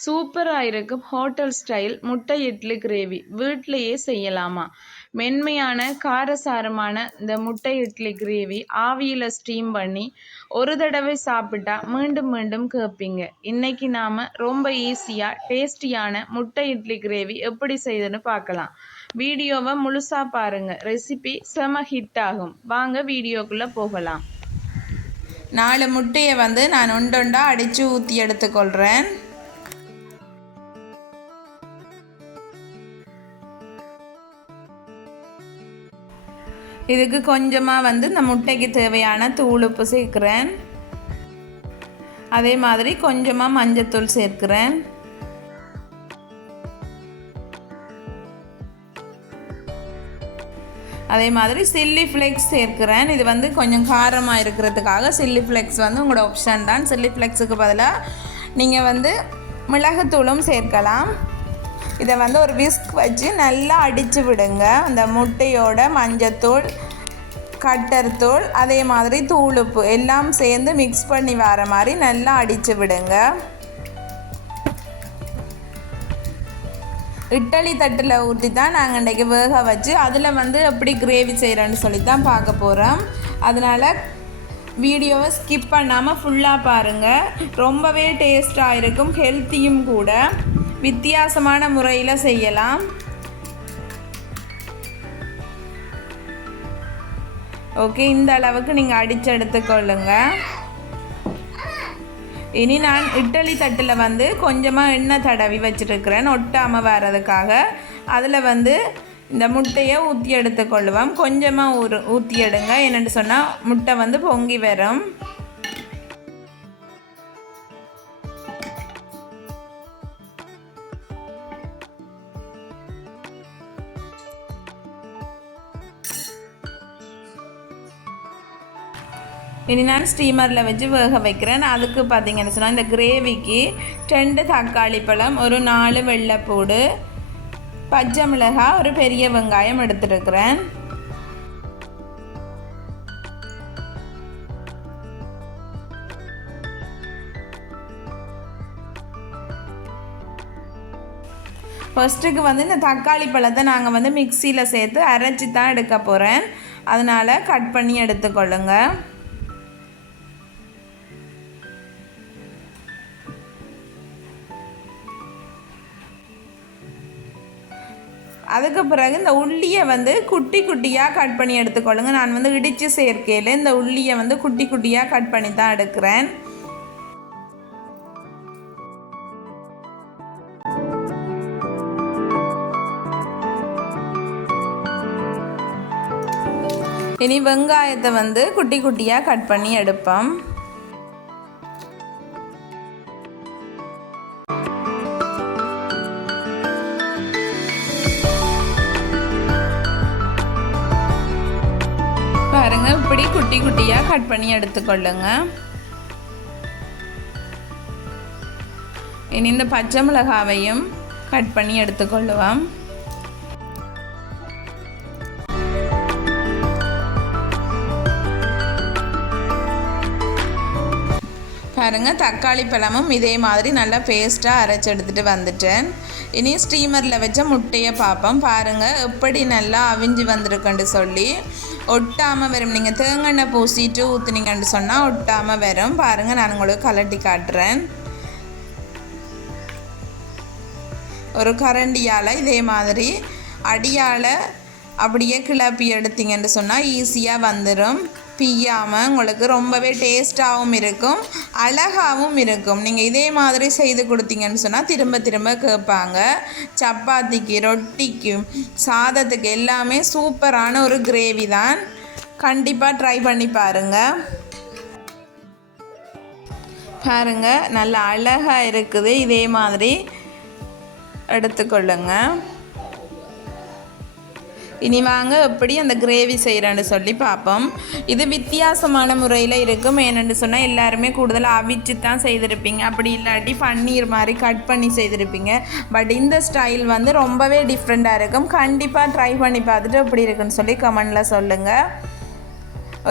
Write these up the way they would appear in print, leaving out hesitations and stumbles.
சூப்பரா இருக்கும் hotel style முட்டை இட்லி கிரேவி வீட்டிலேயே செய்யலாமா? மென்மையான காரசாரமான இந்த முட்டை இட்லி கிரேவி ஆவியில் ஸ்டீம் பண்ணி ஒரு தடவை சாப்பிட்டா மீண்டும் மீண்டும் கேட்பீங்க. இன்னைக்கு நாம ரொம்ப ஈஸியா டேஸ்டியான முட்டை இட்லி கிரேவி எப்படி செய்யுதுன்னு பார்க்கலாம். வீடியோவை முழுசா பாருங்க. ரெசிபி செம ஹிட் ஆகும். வாங்க வீடியோக்குள்ள போகலாம். 4 முட்டையை நான் ஒண்டொண்டா அடித்து ஊற்றி எடுத்துக்கொள்கிறேன். இதுக்கு கொஞ்சமாக இந்த முட்டைக்கு தேவையான தூள் உப்பு சேர்க்குறேன். அதே மாதிரி கொஞ்சமாக மஞ்சத்தூள் சேர்க்குறேன். அதே மாதிரி சில்லி ஃப்ளேக்ஸ் சேர்க்குறேன். இது கொஞ்சம் காரமாக இருக்கிறதுக்காக சில்லி ஃப்ளேக்ஸ் உங்களோட ஆப்ஷன் தான். சில்லி ஃப்ளேக்ஸுக்கு பதிலாக நீங்கள் மிளகுத்தூளும் சேர்க்கலாம். இதை ஒரு விஸ்க் வச்சு நல்லா அடித்து விடுங்க. அந்த முட்டையோட மஞ்சத்தூள், கட்டர் தூள், அதே மாதிரி தூளுப்பு எல்லாம் சேர்ந்து மிக்ஸ் பண்ணி வர மாதிரி நல்லா அடித்து விடுங்க. இட்லி தட்டில் ஊற்றி தான் நாங்கள் இன்றைக்கி வேக வச்சு அதில் எப்படி கிரேவி செய்கிறேன்னு சொல்லி தான் பார்க்க போகிறோம். அதனால் வீடியோவை ஸ்கிப் பண்ணாமல் ஃபுல்லாக பாருங்கள். ரொம்பவே டேஸ்ட்டாக இருக்கும், ஹெல்த்தியும் கூட. வித்தியாசமான முறையில் செய்யலாம். ஓகே, இந்த அளவுக்கு நீங்கள் அடித்து எடுத்துக்கொள்ளுங்க. இனி நான் இட்லி தட்டில் கொஞ்சமாக எண்ணெய் தடவி வச்சுருக்கிறேன் ஒட்டாமல் வர்றதுக்காக. அதில் இந்த முட்டையை ஊற்றி எடுத்துக்கொள்ளுவோம். கொஞ்சமாக ஊற்றி எடுங்க, என்னென்னு சொன்னால் முட்டை பொங்கி வரும். இனி நான் ஸ்டீமரில் வச்சு வேக வைக்கிறேன். அதுக்கு பார்த்தீங்கன்னு சொன்னால் இந்த கிரேவிக்கு 2 தக்காளி பழம், ஒரு 4 வெள்ளைப்பூடு, பச்சை மிளகாய், ஒரு பெரிய வெங்காயம் எடுத்துருக்கிறேன். ஃபர்ஸ்ட்டுக்கு இந்த தக்காளி பழத்தை நாங்கள் மிக்சியில் சேர்த்து அரைச்சி தான் எடுக்க போகிறேன். அதனால் கட் பண்ணி எடுத்துக்கொள்ளுங்க. அதுக்கு பிறகு இந்த உள்ளியை குட்டி குட்டியாக கட் பண்ணி எடுத்துக்கொள்ளுங்க. நான் இடித்து சேர்க்கையில் இந்த உள்ளியை குட்டி குட்டியாக கட் பண்ணி தான் எடுக்கிறேன். இனி வெங்காயத்தை குட்டி குட்டியாக கட் பண்ணி எடுப்போம். பாருங்க, இப்படி குட்டி குட்டியாக கட் பண்ணி எடுத்துக்கொள்ளுங்க. இனி இந்த பச்சை மிளகாவையும் கட் பண்ணி எடுத்துக்கொள்ளுவோம். பாருங்க, தக்காளி பழமும் இதே மாதிரி நல்லா பேஸ்ட்டாக அரைச்சி எடுத்துகிட்டு வந்துட்டேன். இனி ஸ்டீமரில் வச்ச முட்டையை பார்ப்போம். பாருங்கள் எப்படி நல்லா அவிஞ்சு வந்திருக்குன்னு சொல்லி. ஒட்டாமல் வரும். நீங்கள் தேங்காய் பூசிட்டு ஊற்றுனீங்கன்னு சொன்னால் ஒட்டாமல் வரும். பாருங்கள், நான் உங்களுக்கு கலட்டி காட்டுறேன். ஒரு கரண்டியால் இதே மாதிரி அடியால் அப்படியே கிளப்பி எடுத்தீங்கன்னு சொன்னால் ஈஸியாக வந்துடும். பிய்யாமல் உங்களுக்கு ரொம்பவே டேஸ்ட்டாகவும் இருக்கும், அழகாகவும் இருக்கும். நீங்கள் இதே மாதிரி செய்து கொடுத்தீங்கன்னு சொன்னால் திரும்ப திரும்ப கேட்பாங்க. சப்பாத்திக்கு, ரொட்டிக்கு, சாதத்துக்கு எல்லாமே சூப்பரான ஒரு கிரேவி தான். கண்டிப்பாக ட்ரை பண்ணி பாருங்கள். பாருங்கள், நல்லா அழகாக இருக்குது. இதே மாதிரி எடுத்துக்கொள்ளுங்க. இனி வாங்க எப்படி அந்த கிரேவி செய்கிறேன்னு சொல்லி பார்ப்போம். இது வித்தியாசமான முறையில் இருக்கும். ஏன்னு சொன்னால் எல்லாருமே கூடுதலாக அவிச்சு தான் செய்திருப்பீங்க, அப்படி இல்லாட்டி பன்னீர் மாதிரி கட் பண்ணி செய்திருப்பீங்க. பட் இந்த ஸ்டைல் ரொம்பவே டிஃப்ரெண்ட்டாக இருக்கும். கண்டிப்பாக ட்ரை பண்ணி பார்த்துட்டு எப்படி இருக்குன்னு சொல்லி கமெண்டில் சொல்லுங்கள்.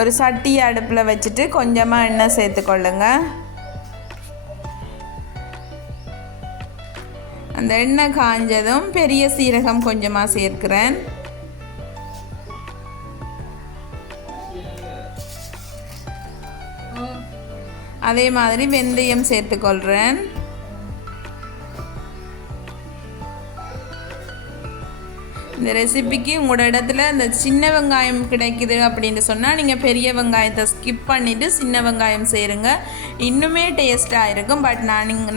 ஒரு சட்டி அடுப்பில் வச்சுட்டு கொஞ்சமாக எண்ணெய் சேர்த்துக்கொள்ளுங்க. அந்த எண்ணெய் காஞ்சதும் பெரிய சீரகம் கொஞ்சமாக சேர்க்கிறேன். அதே மாதிரி வெந்தயம் சேர்த்துக்கொள்கிறேன். இந்த ரெசிபிக்கு உங்களோட இடத்துல இந்த சின்ன வெங்காயம் கிடைக்குது அப்படின்னு சொன்னால் நீங்கள் பெரிய வெங்காயத்தை ஸ்கிப் பண்ணிவிட்டு சின்ன வெங்காயம் சேருங்க, இன்னுமே டேஸ்ட்டாக இருக்கும். பட்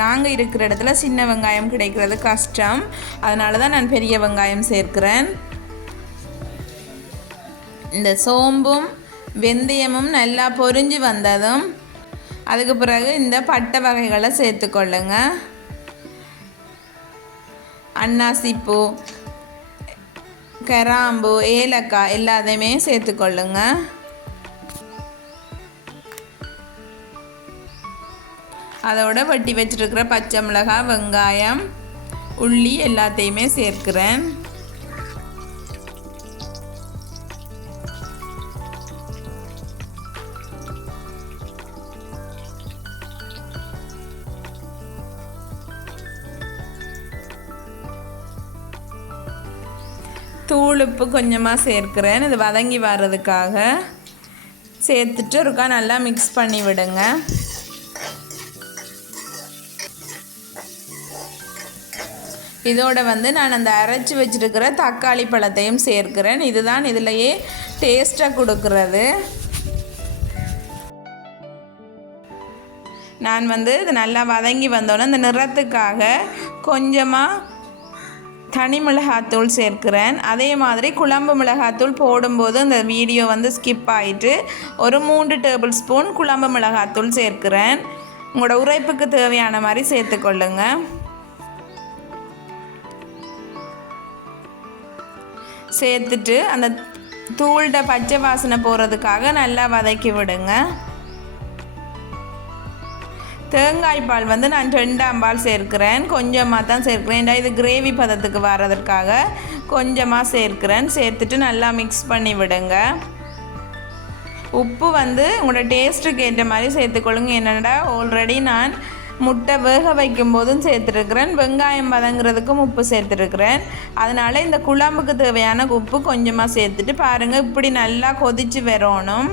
நாங்கள் இருக்கிற இடத்துல சின்ன வெங்காயம் கிடைக்கிறது கஷ்டம், அதனால தான் நான் பெரிய வெங்காயம் சேர்க்கிறேன். இந்த சோம்பும் வெந்தயமும் நல்லா பொரிஞ்சு வந்ததும் அதுக்கு பிறகு இந்த பட்டை வகைகளை சேர்த்துக்கொள்ளுங்க. அன்னாசிப்பூ, கிராம்பு, ஏலக்காய் எல்லாத்தையுமே சேர்த்துக்கொள்ளுங்க. அதோட வெட்டி வச்சிருக்கிற பச்சை மிளகாய், வெங்காயம், உள்ளி எல்லாத்தையுமே சேர்க்கிறேன். தூள் உப்பு கொஞ்சமாக சேர்க்கிறேன், இது வதங்கி வர்றதுக்காக. சேர்த்துட்டு ஒருக்கா நல்லா மிக்ஸ் பண்ணி விடுங்க. இதோட நான் அந்த அரைச்சி வச்சுருக்கிற தக்காளி பழத்தையும் சேர்க்கிறேன். இதுதான் இதிலையே டேஸ்ட்டாக கொடுக்கறது. நான் இது நல்லா வதங்கி வந்தோன்னே இந்த நிறத்துக்காக கொஞ்சமாக தனி மிளகாத்தூள் சேர்க்கிறேன். அதே மாதிரி குழம்பு மிளகாத்தூள் போடும்போது இந்த வீடியோ ஸ்கிப் ஆகிட்டு ஒரு 3 டேபிள் ஸ்பூன் குழம்பு மிளகாத்தூள் சேர்க்கிறேன். உங்களோட உரைப்புக்கு தேவையான மாதிரி சேர்த்துக்கொள்ளுங்க. சேர்த்துட்டு அந்த தூள்ட பச்சை வாசனை போகிறதுக்காக நல்லா வதக்கி விடுங்க. தேங்காய் பால் நான் 2 அம்பால் சேர்க்கிறேன், கொஞ்சமாக தான் சேர்க்கிறேன். ஏன்னா இது கிரேவி பதத்துக்கு வர்றதுக்காக கொஞ்சமாக சேர்க்கிறேன். சேர்த்துட்டு நல்லா மிக்ஸ் பண்ணி விடுங்க. உப்பு உங்களோட டேஸ்ட்டுக்கு ஏற்ற மாதிரி சேர்த்துக்கொள்ளுங்க. என்னென்னா ஆல்ரெடி நான் முட்டை வேக வைக்கும் போதும் சேர்த்துருக்கிறேன், வெங்காயம் வதங்குறதுக்கும் உப்பு சேர்த்துருக்கிறேன். அதனால் இந்த குழம்புக்கு தேவையான உப்பு கொஞ்சமாக சேர்த்துட்டு பாருங்கள், இப்படி நல்லா கொதித்து வரணும்.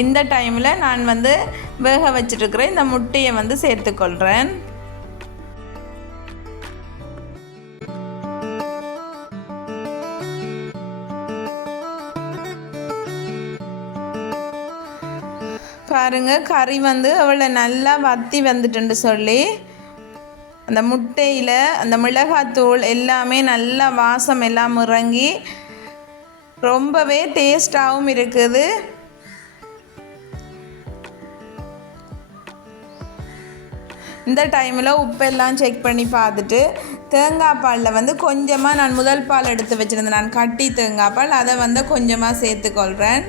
இந்த டைமில் நான் வேக வச்சிட்ருக்கிற இந்த முட்டையை சேர்த்துக்கொள்கிறேன். பாருங்கள், கறி அவ்வளோ நல்லா வத்தி வந்துட்டுன்னு சொல்லி அந்த முட்டையில் அந்த மிளகாத்தூள் எல்லாமே நல்லா வாசம் எல்லாம் இறங்கி ரொம்பவே டேஸ்டாகவும் இருக்குது. இந்த டைமில் உப்பெல்லாம் செக் பண்ணி பார்த்துட்டு தேங்காய் பாலில் கொஞ்சமாக நான் முதல் பால் எடுத்து வச்சுருந்தேன், நான் கட்டி தேங்காய் பால், அதை கொஞ்சமாக சேர்த்துக்கொள்கிறேன்.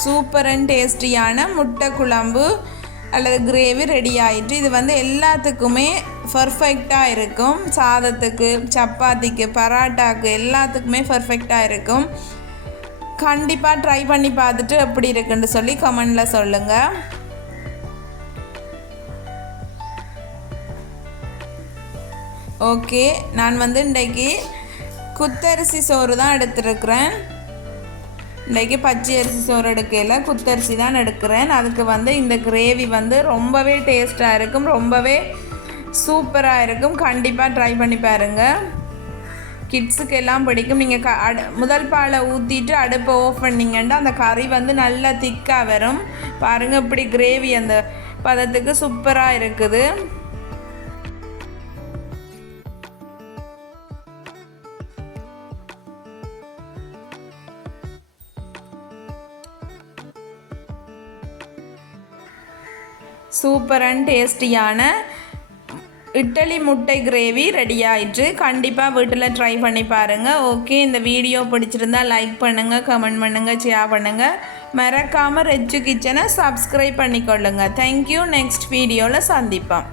சூப்பர் அண்ட் டேஸ்டியான முட்டை குழம்பு அல்லது கிரேவி ரெடி ஆகிட்டு. இது எல்லாத்துக்குமே பர்ஃபெக்டாக இருக்கும். சாதத்துக்கு, சப்பாத்திக்கு, பராட்டாக்கு எல்லாத்துக்குமே பர்ஃபெக்டாக இருக்கும். கண்டிப்பாக ட்ரை பண்ணி பார்த்துட்டு எப்படி இருக்குன்னு சொல்லி கமெண்டில் சொல்லுங்கள். ஓகே, நான் இன்றைக்கி குத்தரிசி சோறு தான் எடுத்துருக்கிறேன். இன்றைக்கி பச்சை அரிசி சோறு எடுக்கையில் குத்தரிசி தான் எடுக்கிறேன். அதுக்கு இந்த கிரேவி ரொம்பவே டேஸ்ட்டாக இருக்கும், ரொம்பவே சூப்பராக இருக்கும். கண்டிப்பாக ட்ரை பண்ணி பாருங்கள், கிட்ஸுக்கு எல்லாம் பிடிக்கும். நீங்கள் முதல் பாலை ஊற்றிட்டு அடுப்பை ஆஃப் பண்ணிங்கன்னா அந்த கறி நல்லா திக்காக வரும். பாருங்கள், இப்படி கிரேவி அந்த பதத்துக்கு சூப்பராக இருக்குது. சூப்பர் அண்ட் டேஸ்டியான இட்லி முட்டை கிரேவி ரெடி ஆயிடுச்சு. கண்டிப்பாக வீட்டில் ட்ரை பண்ணி பாருங்கள். ஓகே, இந்த வீடியோ பிடிச்சிருந்தா லைக் பண்ணுங்கள், கமெண்ட் பண்ணுங்கள், ஷேர் பண்ணுங்கள். மறக்காமல் ரெச்சு கிச்சனை சப்ஸ்கிரைப் பண்ணிக்கொள்ளுங்கள். தேங்க்யூ. நெக்ஸ்ட் வீடியோவில் சந்திப்போம்.